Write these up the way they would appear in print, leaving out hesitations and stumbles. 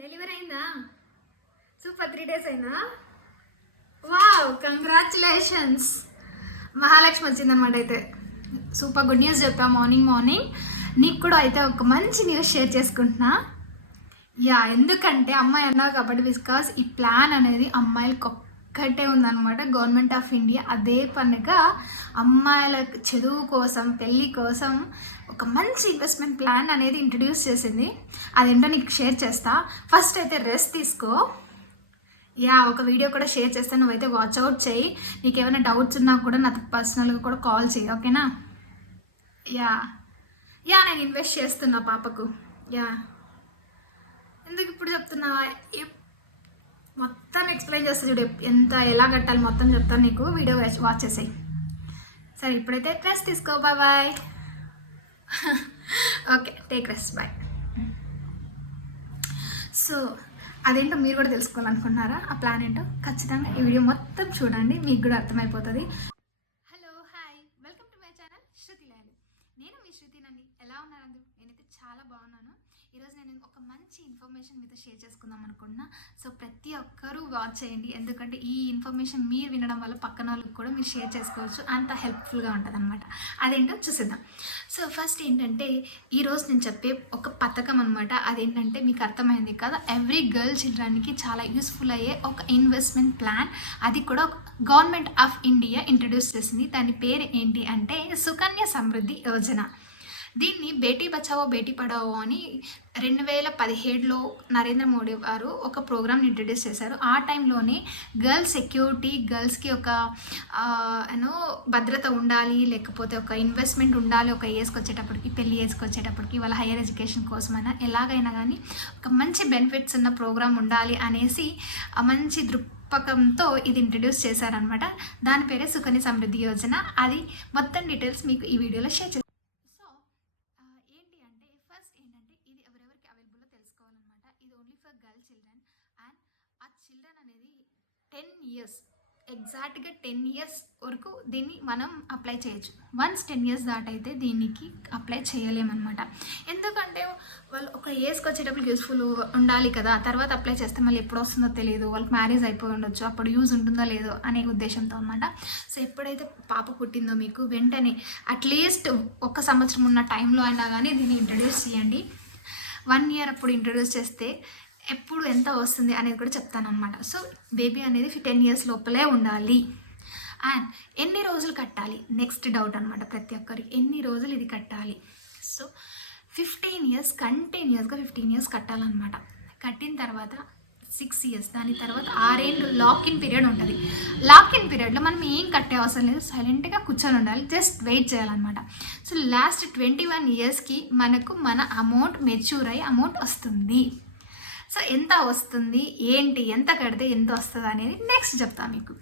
Delivery అయిందా? Super 3 days అయినా. Wow, congratulations. Mahalakshmi వచ్చిందనమాట. అయితే సూపర్ గుడ్ న్యూస్ చెప్పా మార్నింగ్. నీకు కూడా అయితే ఒక మంచి న్యూస్ షేర్ చేసుకుంటున్నా. ఎందుకంటే అమ్మాయి అన్నావు కాబట్టి, బికాస్ ఈ ప్లాన్ అనేది అమ్మాయిలకు ఒక్కటే ఉందన్నమాట. గవర్నమెంట్ ఆఫ్ ఇండియా అదే పనిగా అమ్మాయిల చదువు కోసం, పెళ్ళి కోసం ఒక మంచి ఇన్వెస్ట్మెంట్ ప్లాన్ అనేది ఇంట్రడ్యూస్ చేసింది. అదేంటో నీకు షేర్ చేస్తా. ఫస్ట్ అయితే రెస్ట్ తీసుకో. ఒక వీడియో కూడా షేర్ చేస్తాను, నువ్వైతే వాచ్అవుట్ చేయి. నీకు ఏమైనా డౌట్స్ ఉన్నా కూడా నాకు పర్సనల్గా కూడా కాల్ చేయి, ఓకేనా? నేను ఇన్వెస్ట్ చేస్తున్నా పాపకు. ఎందుకు ఇప్పుడు చెప్తున్నా, మొత్తం ఎక్స్ప్లెయిన్ చేస్తా చూడు, ఎలా కట్టాలి మొత్తం చెప్తాను నీకు. వీడియో వాచ్ చేసేయి. సరే, ఇప్పుడైతే రెస్ట్ తీసుకో. Bye. Okay, take rest, bye. So అదేంటో మీరు కూడా తెలుసుకోవాలనుకుంటున్నారా? ఆ ప్లాన్ ఏంటో ఖచ్చితంగా ఈ వీడియో మొత్తం చూడండి, మీకు కూడా అర్థమైపోతుంది. Hello, hi, welcome to my channel Shruti Lali. నేను మీ శృతినండి. ఎలా ఉన్నారు అందరూ? నేనైతే చాలా బాగున్నాను. ఈరోజు నేను ఒక మంచి ఇన్ఫర్మేషన్ మీతో షేర్ చేసుకుందాం అనుకుంటున్నా. సో ప్రతి ఒక్కరూ వాచ్ చేయండి, ఎందుకంటే ఈ ఇన్ఫర్మేషన్ మీరు వినడం వల్ల పక్కన వాళ్ళకి కూడా మీరు షేర్ చేసుకోవచ్చు. అంత హెల్ప్ఫుల్గా ఉంటుంది అనమాట. అదేంటో చూసేద్దాం. సో ఫస్ట్ ఏంటంటే, ఈరోజు నేను చెప్పే ఒక పథకం అనమాట. అదేంటంటే మీకు అర్థమైంది కదా, ఎవ్రీ గర్ల్ చిల్డ్రన్కి చాలా యూస్ఫుల్ అయ్యే ఒక ఇన్వెస్ట్మెంట్ ప్లాన్. అది కూడా గవర్నమెంట్ ఆఫ్ ఇండియా ఇంట్రడ్యూస్ చేసింది. దాని పేరు ఏంటి అంటే సుకన్య సమృద్ధి యోజన. దీన్ని బేటీ బచావో బేటీ పడావో అని 2017లో నరేంద్ర మోడీ గారు ఒక ప్రోగ్రామ్ని ఇంట్రడ్యూస్ చేశారు. ఆ టైంలోనే గర్ల్స్ సెక్యూరిటీ, గర్ల్స్కి ఒక భద్రత ఉండాలి, లేకపోతే ఒక ఇన్వెస్ట్మెంట్ ఉండాలి. ఒక ఏజ్కి వచ్చేటప్పటికి, పెళ్లి ఏజ్కి వచ్చేటప్పటికి, వాళ్ళ హైయర్ ఎడ్యుకేషన్ కోసమైనా ఎలాగైనా కానీ ఒక మంచి బెనిఫిట్స్ ఉన్న ప్రోగ్రామ్ ఉండాలి అనేసి మంచి దృక్పథంతో ఇది ఇంట్రడ్యూస్ చేశారనమాట. దాని పేరే సుకన్య సమృద్ధి యోజన. అది మొత్తం డీటెయిల్స్ మీకు ఈ వీడియోలో షేర్ చేస్తాను. గర్ల్ చిల్డ్రన్ అండ్ ఆ చిల్డ్రన్ అనేది 10 years, ఎగ్జాక్ట్గా 10 years వరకు దీన్ని మనం అప్లై చేయొచ్చు. వన్స్ 10 years దాటైతే దీనికి అప్లై చేయలేమన్నమాట. ఎందుకంటే వాళ్ళు ఒక ఏజ్కి వచ్చేటప్పుడు యూస్ఫుల్ ఉండాలి కదా, తర్వాత అప్లై చేస్తే మళ్ళీ ఎప్పుడు వస్తుందో తెలియదు, వాళ్ళకి మ్యారేజ్ అయిపోయి ఉండొచ్చు, అప్పుడు యూజ్ ఉంటుందో లేదో అనే ఉద్దేశంతో అనమాట. సో ఎప్పుడైతే పాప పుట్టిందో మీకు వెంటనే అట్లీస్ట్ 1 సంవత్సరం ఉన్న టైంలో అయినా కానీ దీన్ని ఇంట్రడ్యూస్ చేయండి. 1 year అప్పుడు ఇంట్రడ్యూస్ చేస్తే ఎప్పుడు ఎంత వస్తుంది అనేది కూడా చెప్తానమాట. సో బేబీ అనేది 10 years లోపలే ఉండాలి. అండ్ ఎన్ని రోజులు కట్టాలి, నెక్స్ట్ డౌట్ అనమాట ప్రతి ఒక్కరికి. ఎన్ని రోజులు ఇది కట్టాలి? సో 15 years, కంటిన్యూస్గా 15 years కట్టాలన్నమాట. కట్టిన తర్వాత 6 years, దాని తర్వాత 6 ఏళ్ళు లాక్-ఇన్ పీరియడ్ ఉంటుంది. లాక్-ఇన్ పీరియడ్లో మనం ఏం కట్టే అవసరం లేదు, సైలెంట్గా కూర్చొని ఉండాలి, జస్ట్ వెయిట్ చేయాలన్నమాట. సో లాస్ట్ 21 yearsకి మనకు మన అమౌంట్ మెచ్యూర్ అయ్యి అమౌంట్ వస్తుంది. సో ఎంత వస్తుంది, ఏంటి, ఎంత కడితే ఎంత వస్తుంది అనేది నెక్స్ట్ చెప్తాను మీకు.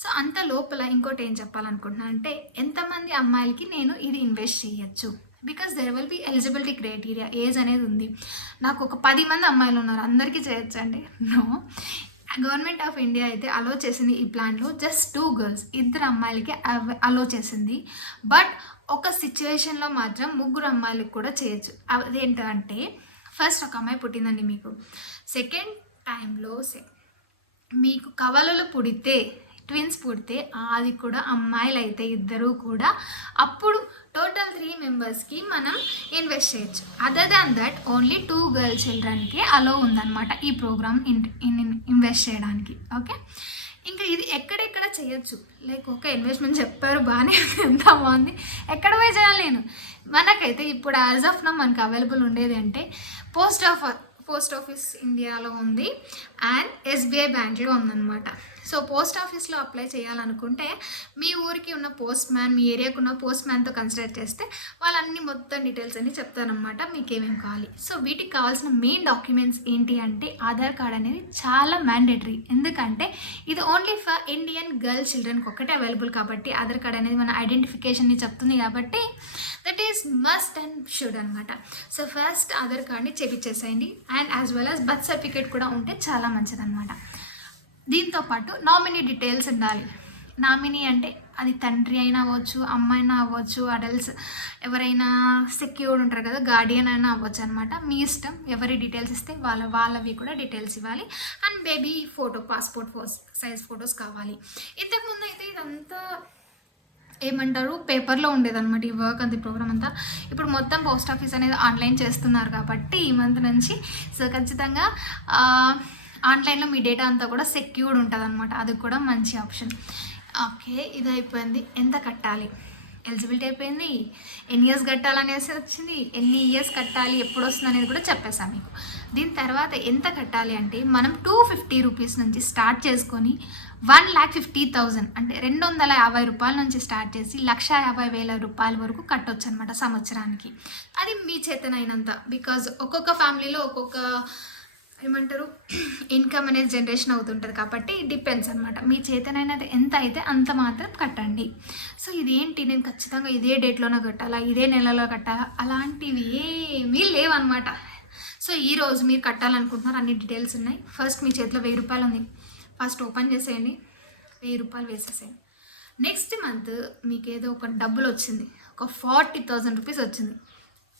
సో అంత లోపల ఇంకోటి ఏం చెప్పాలనుకుంటున్నాను అంటే, ఎంతమంది అమ్మాయిలకి నేను ఇది ఇన్వెస్ట్ చేయొచ్చు? Because there will be eligibility criteria, age అనేది ఉంది. నాకు ఒక 10 మంది అమ్మాయిలు ఉన్నారు, అందరికీ చేయొచ్చండి? నో. గవర్నమెంట్ ఆఫ్ ఇండియా అయితే అలో చేసింది ఈ ప్లాన్లో జస్ట్ 2 girls, 2 అమ్మాయిలకి అలో చేసింది. బట్ ఒక సిచ్యువేషన్లో మాత్రం 3 అమ్మాయిలకు కూడా చేయొచ్చు. అదేంటంటే, ఫస్ట్ ఒక అమ్మాయి పుట్టిందండి మీకు, సెకండ్ టైంలో మీకు కవలలు పుడితే, ట్విన్స్ పుడితే, అది కూడా అమ్మాయిలు అయితే 2 కూడా, అప్పుడు టోటల్ 3 members-కి మనం ఇన్వెస్ట్ చేయొచ్చు. Other than that only 2 girl childrenకి అలో ఉందన్నమాట ఈ ప్రోగ్రామ్ ఇన్వెస్ట్ చేయడానికి. ఓకే, ఇంకా ఇది ఎక్కడెక్కడ చేయొచ్చు, లైక్ ఒక ఇన్వెస్ట్మెంట్ చెప్పారు బాగానే, ఎంత బాగుంది, ఎక్కడ పోయి చేయాలి నేను? మనకైతే ఇప్పుడు యాజ్ ఆఫ్ నౌ మనకు అవైలబుల్ ఉండేది అంటే పోస్ట్ ఆఫీస్ ఇండియాలో ఉంది అండ్ SBI బ్యాంక్లో ఉందన్నమాట. సో పోస్ట్ ఆఫీస్లో అప్లై చేయాలనుకుంటే మీ ఊరికి ఉన్న పోస్ట్ మ్యాన్, మీ ఏరియాకు ఉన్న పోస్ట్ మ్యాన్తో కన్సిడర్ చేస్తే వాళ్ళన్నీ మొత్తం డీటెయిల్స్ అన్నీ చెప్తారనమాట, మీకు ఏమేమి కావాలి. సో వీటికి కావాల్సిన మెయిన్ డాక్యుమెంట్స్ ఏంటి అంటే, ఆధార్ కార్డ్ అనేది చాలా మ్యాండేటరీ. ఎందుకంటే ఇది ఓన్లీ ఫర్ ఇండియన్ గర్ల్ చిల్డ్రన్కి ఒక్కటే అవైలబుల్ కాబట్టి, ఆధార్ కార్డ్ అనేది మన ఐడెంటిఫికేషన్ని చెప్తుంది కాబట్టి that is must and should అనమాట. సో ఫస్ట్ ఆధార్ కార్డ్ని చేపించేసేయండి and as well as birth certificate కూడా ఉంటే చాలా మంచిదన్నమాట. దీంతోపాటు నామినీ డీటెయిల్స్ ఉండాలి. నామినీ అంటే అది తండ్రి అయినా అవ్వచ్చు, అమ్మ అయినా అవ్వచ్చు, అడల్ట్స్ ఎవరైనా సెక్యూర్డ్ ఉంటారు కదా, గార్డియన్ అయినా అవ్వచ్చు అనమాట. మీ ఇష్టం, ఎవరి డీటెయిల్స్ ఇస్తే వాళ్ళవి కూడా డీటెయిల్స్ ఇవ్వాలి. And baby photo, passport size photos కావాలి. ఇంతకుముందు అయితే ఇదంతా ఏమంటారు పేపర్లో ఉండేదన్నమాట ఈ వర్క్ అంత ప్రోగ్రామ్ అంతా. ఇప్పుడు మొత్తం పోస్ట్ ఆఫీస్ అనేది ఆన్లైన్ చేస్తున్నారు కాబట్టి ఈ మంత్ నుంచి సో ఖచ్చితంగా ఆన్లైన్లో మీ డేటా అంతా కూడా సెక్యూర్డ్ ఉంటుంది అనమాట. అది కూడా మంచి ఆప్షన్. ఓకే, ఇది అయిపోయింది. ఎంత కట్టాలి, ఎలిజిబిలిటీ అయిపోయింది, ఎన్ని ఇయర్స్ కట్టాలనేసి వచ్చింది, ఎన్ని ఇయర్స్ కట్టాలి, ఎప్పుడు వస్తుంది అనేది కూడా చెప్పేసాను మీకు. దీని తర్వాత ఎంత కట్టాలి అంటే మనం 250 రూపీస్ నుంచి స్టార్ట్ చేసుకొని 1,50,000 అంటే 250 రూపాయల నుంచి స్టార్ట్ చేసి 1,50,000 రూపాయల వరకు కట్టొచ్చు అనమాట సంవత్సరానికి. అది మీ చేతనైనంత, బికాజ్ ఒక్కొక్క ఫ్యామిలీలో ఒక్కొక్క ఏమంటారు ఇన్కమ్ అనేది జనరేషన్ అవుతుంటుంది కాబట్టి డిపెండ్స్ అనమాట. మీ చేతనైనది ఎంత అయితే అంత మాత్రం కట్టండి. సో ఇదేంటి నేను ఖచ్చితంగా ఇదే డేట్లోనే కట్టాలా, ఇదే నెలలో కట్టాలా, అలాంటివి ఏమీ లేవన్నమాట. సో ఈరోజు మీరు కట్టాలనుకుంటున్నారు, అన్ని డీటెయిల్స్ ఉన్నాయి. ఫస్ట్ మీ చేతిలో 1,000 రూపాయలు ఉంది, ఫస్ట్ ఓపెన్ చేసేయండి, 1,000 రూపాయలు వేసేసేయండి. నెక్స్ట్ మంత్ మీకు ఏదో ఒక డబ్బులు వచ్చింది, ఒక 40,000 రూపీస్ వచ్చింది,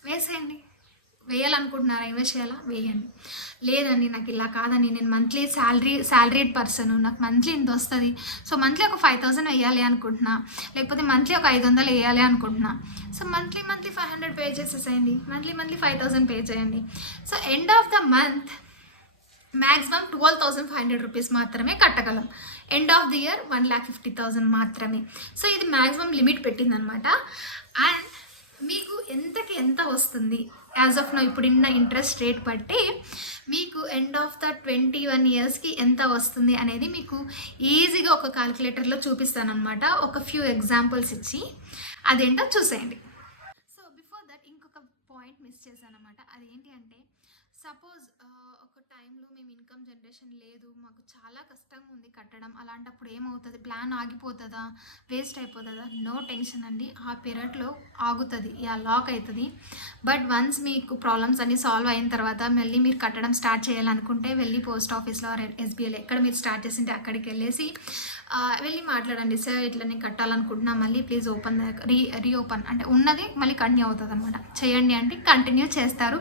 వేసేయండి. వేయాలనుకుంటున్నారా, ఇన్వెస్ట్ చేయాలా, వేయండి. లేదండి నాకు ఇలా కాదండి, నేను మంత్లీ శాలరీడ్ పర్సన్, నాకు మంత్లీ ఇంత వస్తుంది, సో మంత్లీ ఒక 5,000 వేయాలి అనుకుంటున్నా, లేకపోతే మంత్లీ ఒక 500 వేయాలి అనుకుంటున్నా, సో మంత్లీ 500 పే చేసేసేయండి, మంత్లీ 5,000 పే చేయండి. So end of the month maximum 12,500 rupees మాత్రమే కట్టగలం. ఎండ్ ఆఫ్ ది ఇయర్ 1,50,000 మాత్రమే. సో ఇది మ్యాక్సిమం లిమిట్ పెట్టిందనమాట. అండ్ మీకు ఎంతకి ఎంత వస్తుంది యాజ్ ఆఫ్ నో ఇప్పుడున్న ఇంట్రెస్ట్ రేట్ బట్టి మీకు ఎండ్ ఆఫ్ ద 21 ఇయర్స్కి ఎంత వస్తుంది అనేది మీకు ఈజీగా ఒక క్యాలిక్యులేటర్లో చూపిస్తాను అనమాట, ఒక ఫ్యూ ఎగ్జాంపుల్స్ ఇచ్చి. అదేంటో చూసేయండి. సో బిఫోర్ దట్ ఇంకొక పాయింట్ మిస్ చేశాను అనమాట. అదేంటి అంటే సపోజ్ ఒక టైంలో మేము ఇన్కమ్ జనరేషన్ లేదు, మాకు చాలా కష్టంగా ఉంది కట్టడం, అలాంటప్పుడు ఏమవుతుంది, ప్లాన్ ఆగిపోతుందా, వేస్ట్ అయిపోతుందా? నో టెన్షన్ అండి, ఆ పీరియడ్లో ఆగుతుంది, లాక్ అవుతుంది. బట్ వన్స్ మీకు ప్రాబ్లమ్స్ అన్నీ సాల్వ్ అయిన తర్వాత మళ్ళీ మీరు కట్టడం స్టార్ట్ చేయాలనుకుంటే వెళ్ళి పోస్ట్ ఆఫీస్లో ఎస్బీఐలో ఎక్కడ మీరు స్టార్ట్ చేసింటే అక్కడికి వెళ్ళేసి వెళ్ళి మాట్లాడండి, సార్ ఇట్లా నేను కట్టాలనుకుంటున్నా, మళ్ళీ ప్లీజ్ ఓపెన్ రీఓపెన్ అంటే ఉన్నది మళ్ళీ కంటిన్యూ అవుతుంది అనమాట. చేయండి అంటే కంటిన్యూ చేస్తారు.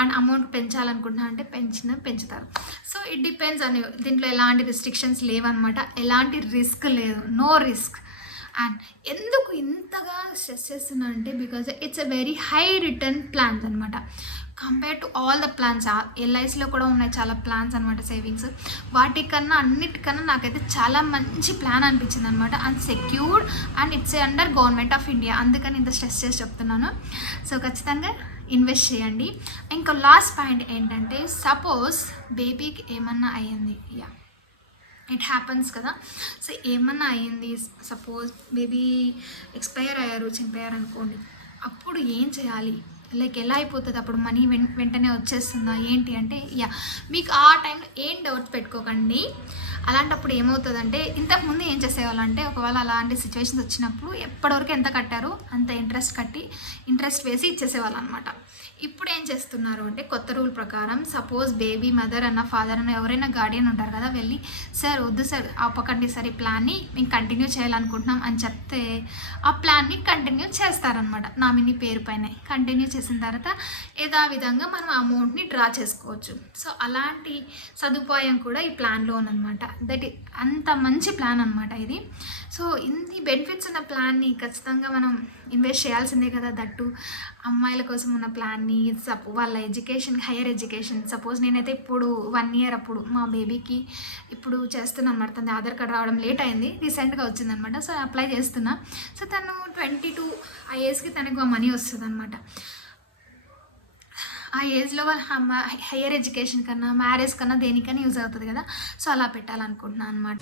అండ్ అమౌంట్ పెంచాలనుకుంటున్నా అంటే పెంచుతారు. సో ఇట్ డిపెండ్స్ అని, దీంట్లో ఎలాంటి రిస్ట్రిక్షన్స్ లేవన్నమాట, ఎలాంటి రిస్క్ లేదు, నో రిస్క్. అండ్ ఎందుకు ఇంతగా స్ట్రెస్ చేస్తున్నా అంటే because it's a very high return plans అనమాట compare to all the plans. ఎల్ఐసిలో కూడా ఉన్నాయి చాలా ప్లాన్స్ అనమాట, సేవింగ్స్. వాటికన్నా అన్నిటికన్నా నాకైతే చాలా మంచి ప్లాన్ అనిపించింది అనమాట. And secured and it's under government of India, అందుకని ఇంత స్ట్రెస్ చేసి చెప్తున్నాను. సో ఖచ్చితంగా ఇన్వెస్ట్ చేయండి. ఇంకా లాస్ట్ పాయింట్ ఏంటంటే సపోజ్ బేబీకి ఏమన్నా అయ్యింది, ఇట్ హ్యాపన్స్ కదా. సో ఏమన్నా అయ్యింది, సపోజ్ బేబీ ఎక్స్పైర్ అయ్యారు, చనిపోయారు అనుకోండి, అప్పుడు ఏం చేయాలి, లైక్ ఎలా అయిపోతుంది, అప్పుడు మనీ వెంటనే వచ్చేస్తుందా ఏంటి అంటే మీకు ఆ టైంలో ఏం డౌట్స్ పెట్టుకోకండి. అలాంటప్పుడు ఏమవుతుందంటే ఇంతకుముందు ఏం చేసేవాళ్ళంటే ఒకవేళ అలాంటి సిచ్యువేషన్స్ వచ్చినప్పుడు ఎప్పటివరకు ఎంత కట్టారో అంత ఇంట్రెస్ట్ వేసి ఇచ్చేసేవాళ్ళు అనమాట. ఇప్పుడు ఏం చేస్తున్నారు అంటే కొత్త రూల్ ప్రకారం సపోజ్ బేబీ మదర్ అన్న ఫాదర్ అన్న ఎవరైనా గార్డియన్ ఉంటారు కదా, వెళ్ళి సార్ వద్దు సార్ ఆపకండి సార్, ఈ ప్లాన్ని మేము కంటిన్యూ చేయాలనుకుంటున్నాం అని చెప్తే ఆ ప్లాన్ని కంటిన్యూ చేస్తారనమాట. నామినీ పేరు పైన కంటిన్యూ చేసిన తర్వాత యథావిధంగా మనం అమౌంట్ని డ్రా చేసుకోవచ్చు. సో అలాంటి సదుపాయం కూడా ఈ ప్లాన్లో ఉందన్నమాట. అంత మంచి ప్లాన్ అనమాట ఇది. సో ఇన్ని బెనిఫిట్స్ ఉన్న ప్లాన్ని ఖచ్చితంగా మనం ఇన్వెస్ట్ చేయాల్సిందే కదా. దట్టు అమ్మాయిల కోసం ఉన్న ప్లాన్ని, వాళ్ళ ఎడ్యుకేషన్, హైయర్ ఎడ్యుకేషన్. సపోజ్ నేనైతే ఇప్పుడు 1 ఇయర్ అప్పుడు మా బేబీకి ఇప్పుడు చేస్తున్నాను అనమాట. తన ఆధార్ కార్డ్ రావడం లేట్ అయింది, రీసెంట్గా వచ్చిందనమాట. సో అప్లై చేస్తున్నా. సో తను 22 ఆ ఏజ్కి తనకు మనీ వస్తుంది అనమాట. ఆ ఏజ్లో వాళ్ళ హైయర్ ఎడ్యుకేషన్ కన్నా, మ్యారేజ్ కన్నా దేనికైనా యూజ్ అవుతుంది కదా. సో అలా పెట్టాలనుకుంటున్నాను అనమాట.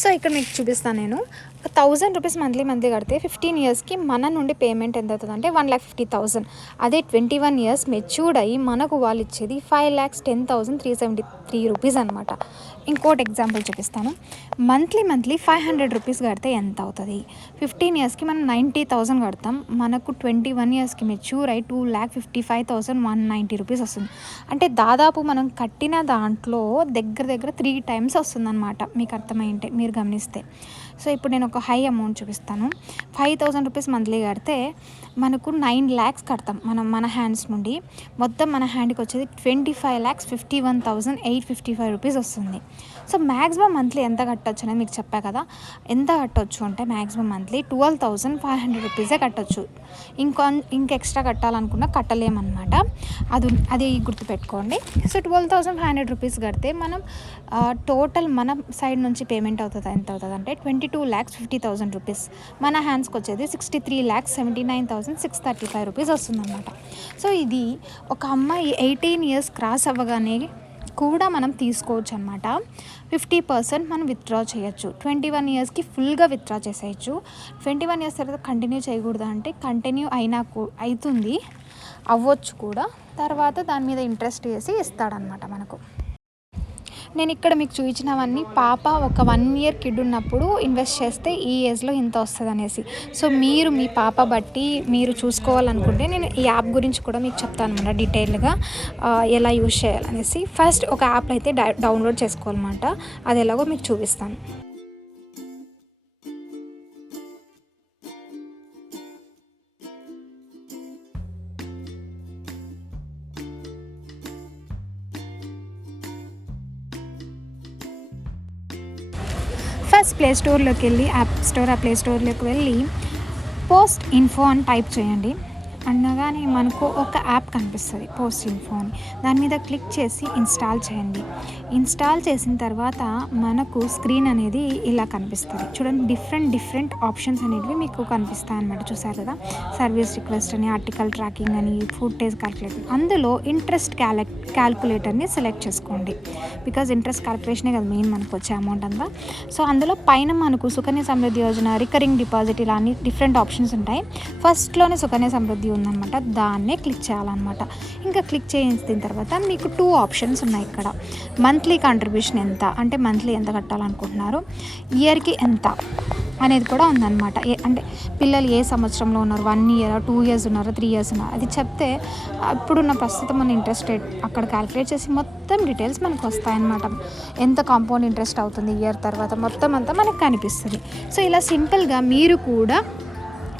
సో ఇక్కడ మీకు చూపిస్తాను. నేను 1,000 రూపీస్ మంత్లీ కడితే 15 ఇయర్స్కి మన నుండి పేమెంట్ ఎంత అవుతుంది అంటే 1,50,000. అదే 21 ఇయర్స్ మెచ్యూర్డ్ అయ్యి మనకు వాళ్ళు ఇచ్చేది 5,10,373 రూపీస్ అనమాట. ఇంకోటి ఎగ్జాంపుల్ చూపిస్తాను. మంత్లీ 500 రూపీస్ కడితే ఎంత అవుతుంది? 15 ఇయర్స్కి మనం 90,000 కడతాం. మనకు 21 ఇయర్స్కి మెచ్యూర్ అయ్యి 2,55,190 రూపీస్ వస్తుంది. అంటే దాదాపు మనం కట్టిన దాంట్లో దగ్గర 3 టైమ్స్ వస్తుందన్నమాట. మీకు అర్థమైంటే మీరు గమనిస్తే. సో ఇప్పుడు నేను ఒక హై అమౌంట్ చూపిస్తాను. 5,000 రూపీస్ మంత్లీ కడితే మనకు 9 lakhs కడతాం మన హ్యాండ్స్ నుండి. మొత్తం మన హ్యాండ్కి వచ్చేది 25,51,855 రూపీస్ వస్తుంది. సో మ్యాక్సిమం మంత్లీ ఎంత కట్టొచ్చు అనేది మీకు చెప్పా కదా. ఎంత కట్టొచ్చు అంటే మ్యాక్సిమం మంత్లీ 12,500 రూపీసే కట్టొచ్చు. ఇంక ఎక్స్ట్రా కట్టాలనుకున్నా కట్టలేమన్నమాట. అది గుర్తుపెట్టుకోండి. సో 12,500 రూపీస్ కడితే మనం టోటల్ మన సైడ్ నుంచి పేమెంట్ అవుతుంది. ఎంత అవుతుంది అంటే 22,50,000 రూపీస్. మన హ్యాండ్స్కి వచ్చేది 63,79,635 రూపీస్ వస్తుందన్నమాట. సో ఇది ఒక అమ్మాయి 18 years క్రాస్ అవ్వగానే కూడా మనం తీసుకోవచ్చు అనమాట. 50% మనం విత్డ్రా చేయొచ్చు. 21 yearsకి ఫుల్గా విత్డ్రా చేసేయచ్చు. 21 years తర్వాత కంటిన్యూ చేయకూడదు అంటే కంటిన్యూ అవుతుంది, అవ్వచ్చు కూడా. తర్వాత దాని మీద ఇంట్రెస్ట్ వేసి ఇస్తాడనమాట మనకు. నేను ఇక్కడ మీకు చూపించినవన్నీ పాప ఒక 1 year కిడ్ ఉన్నప్పుడు ఇన్వెస్ట్ చేస్తే ఈ ఏజ్లో ఇంత వస్తుంది అనేసి. సో మీరు మీ పాప బట్టి మీరు చూసుకోవాలనుకుంటే నేను ఈ యాప్ గురించి కూడా మీకు చెప్తాను అన్నమాట డీటెయిల్గా ఎలా యూజ్ చేయాలనేసి. ఫస్ట్ ఒక యాప్ అయితే డౌన్లోడ్ చేసుకోవాలన్నమాట. అది ఎలాగో మీకు చూపిస్తాను. ఫస్ట్ ప్లే స్టోర్లోకి వెళ్ళి ప్లే స్టోర్లోకి వెళ్ళి పోస్ట్ ఇన్ఫో అని టైప్ చేయండి. అనగానే మనకు ఒక యాప్ కనిపిస్తుంది, పోస్ట్ ఇన్ఫో అని. దాని మీద క్లిక్ చేసి ఇన్స్టాల్ చేయండి. ఇన్స్టాల్ చేసిన తర్వాత మనకు స్క్రీన్ అనేది ఇలా కనిపిస్తుంది. చూడండి, డిఫరెంట్ ఆప్షన్స్ అనేవి మీకు కనిపిస్తాయి అన్నమాట. చూసారు కదా, సర్వీస్ రిక్వెస్ట్ అని, ఆర్టికల్ ట్రాకింగ్ అని, ఫుటేజ్ క్యాల్కులేటర్. అందులో ఇంట్రెస్ట్ క్యాల్కులేటర్ని సెలెక్ట్ చేసుకోండి. బికాజ్ ఇంట్రెస్ట్ క్యాల్కులేషనే కదా మెయిన్ మనకు వచ్చే అమౌంట్ అంతా. సో అందులో పైన మనకు సుకన్య సమృద్ధి యోజన, రికరింగ్ డిపాజిట్ ఇలా అన్ని డిఫరెంట్ ఆప్షన్స్ ఉంటాయి. ఫస్ట్లోనే సుకన్య సమృద్ధి ఉందన్నమాట, దాన్నే క్లిక్ చేయాలన్నమాట. ఇంకా క్లిక్ చేసిన తర్వాత మీకు 2 ఆప్షన్స్ ఉన్నాయి ఇక్కడ. మంత్లీ కాంట్రిబ్యూషన్ ఎంత అంటే మంత్లీ ఎంత కట్టాలనుకుంటున్నారు, ఇయర్కి ఎంత అనేది కూడా ఉందన్నమాట. అంటే పిల్లలు ఏ సంవత్సరంలో ఉన్నారు, 1 year 2 years ఉన్నారు, 3 years ఉన్నారు, అది చెప్తే ఇప్పుడున్న ప్రస్తుతం మన ఇంట్రెస్ట్ రేట్ అక్కడ క్యాలిక్యులేట్ చేసి మొత్తం డీటెయిల్స్ మనకు వస్తాయన్నమాట. ఎంత కాంపౌండ్ ఇంట్రెస్ట్ అవుతుంది ఇయర్ తర్వాత మొత్తం అంతా మనకు కనిపిస్తుంది. సో ఇలా సింపుల్గా మీరు కూడా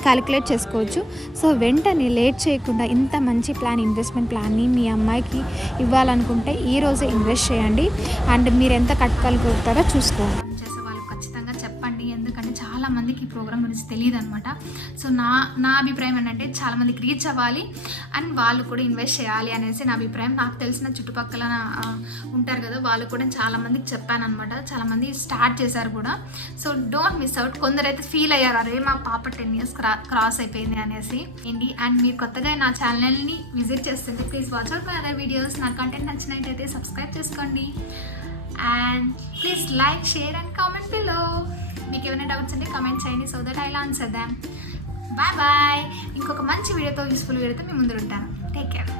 క్యాలిక్యులేట్ చేసుకోవచ్చు. సో వెంటనే లేట్ చేయకుండా ఇంత మంచి ఇన్వెస్ట్మెంట్ ప్లాన్ని మీ అమ్మాయికి ఇవ్వాలనుకుంటే ఈరోజే ఇన్వెస్ట్ చేయండి. అండ్ మీరు ఎంత కట్టగలుగుతారో చూసుకోండి. చేసే వాళ్ళు ఖచ్చితంగా చెప్పండి, ఎందుకంటే చాలామందికి ఈ ప్రోగ్రామ్ గురించి తెలియదు అనమాట. సో నా అభిప్రాయం ఏంటంటే చాలామందికి రీచ్ అవ్వాలి అండ్ వాళ్ళు కూడా ఇన్వెస్ట్ చేయాలి అనేసి నా అభిప్రాయం. నాకు తెలిసిన చుట్టుపక్కల ఉంటారు కదా, వాళ్ళు కూడా చాలామందికి చెప్పాను అనమాట. చాలామంది స్టార్ట్ చేశారు కూడా. So don't miss out. కొందరైతే ఫీల్ అయ్యారు, అరే మా పాప 10 years క్రాస్ అయిపోయింది అనేసి. అండ్ మీరు కొత్తగా నా ఛానల్ని విజిట్ చేస్తుంటే please watch out my other videos. నా కంటెంట్ నచ్చినట్టయితే సబ్స్క్రైబ్ చేసుకోండి. And please like, share and comment below. మీకు ఏమైనా డౌట్స్ ఉంటే కామెంట్ చేయండి, so that I will answer them. Bye bye. ఇంకొక మంచి వీడియోతో, యూస్ఫుల్ వీడియోతో మీ ముందు ఉంటాను. Take care.